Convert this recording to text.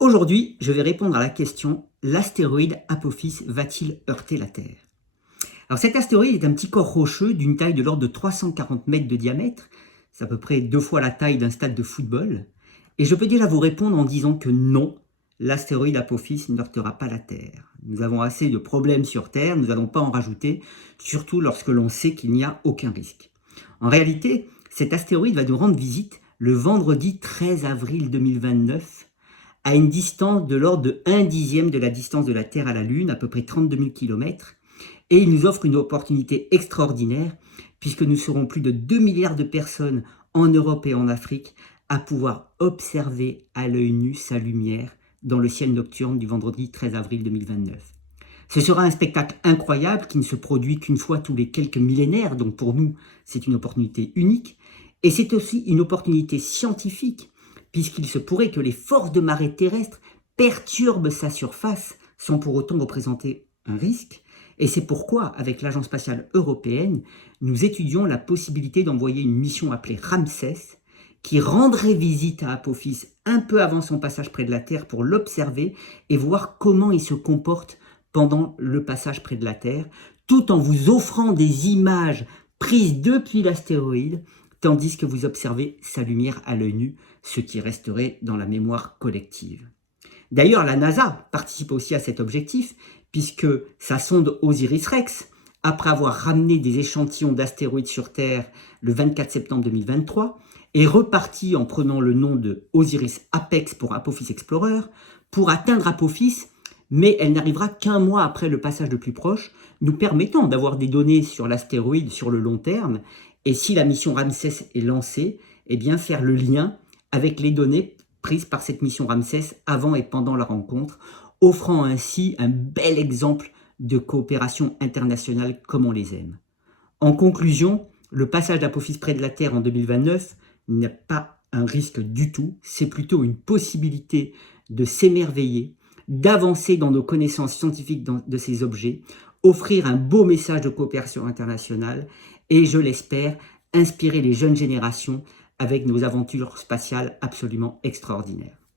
Aujourd'hui, je vais répondre à la question: l'astéroïde Apophis va-t-il heurter la Terre? Alors cet astéroïde est un petit corps rocheux d'une taille de l'ordre de 340 mètres de diamètre, c'est à peu près 2 fois la taille d'un stade de football, et je peux déjà vous répondre en disant que non, l'astéroïde Apophis n'heurtera pas la Terre. Nous avons assez de problèmes sur Terre, nous n'allons pas en rajouter, surtout lorsque l'on sait qu'il n'y a aucun risque. En réalité, cet astéroïde va nous rendre visite le vendredi 13 avril 2029, à une distance de l'ordre de 1/10 de la distance de la Terre à la Lune, à peu près 32 000 km, et il nous offre une opportunité extraordinaire, puisque nous serons plus de 2 milliards de personnes en Europe et en Afrique à pouvoir observer à l'œil nu sa lumière dans le ciel nocturne du vendredi 13 avril 2029. Ce sera un spectacle incroyable qui ne se produit qu'une fois tous les quelques millénaires, donc pour nous, c'est une opportunité unique. Et c'est aussi une opportunité scientifique, puisqu'il se pourrait que les forces de marée terrestre perturbent sa surface sans pour autant représenter un risque. Et c'est pourquoi, avec l'Agence spatiale européenne, nous étudions la possibilité d'envoyer une mission appelée Ramsès, qui rendrait visite à Apophis un peu avant son passage près de la Terre pour l'observer et voir comment il se comporte pendant le passage près de la Terre, tout en vous offrant des images prises depuis l'astéroïde, tandis que vous observez sa lumière à l'œil nu, ce qui resterait dans la mémoire collective. D'ailleurs, la NASA participe aussi à cet objectif, puisque sa sonde OSIRIS-REx, après avoir ramené des échantillons d'astéroïdes sur Terre le 24 septembre 2023, est repartie en prenant le nom de OSIRIS-APEX pour Apophis Explorer, pour atteindre Apophis, mais elle n'arrivera qu'un mois après le passage le plus proche, nous permettant d'avoir des données sur l'astéroïde sur le long terme, et si la mission Ramsès est lancée, eh bien faire le lien avec les données prises par cette mission Ramsès avant et pendant la rencontre, offrant ainsi un bel exemple de coopération internationale comme on les aime. En conclusion, le passage d'Apophis près de la Terre en 2029 n'est pas un risque du tout, c'est plutôt une possibilité de s'émerveiller, d'avancer dans nos connaissances scientifiques de ces objets, offrir un beau message de coopération internationale et, je l'espère, inspirer les jeunes générations avec nos aventures spatiales absolument extraordinaires.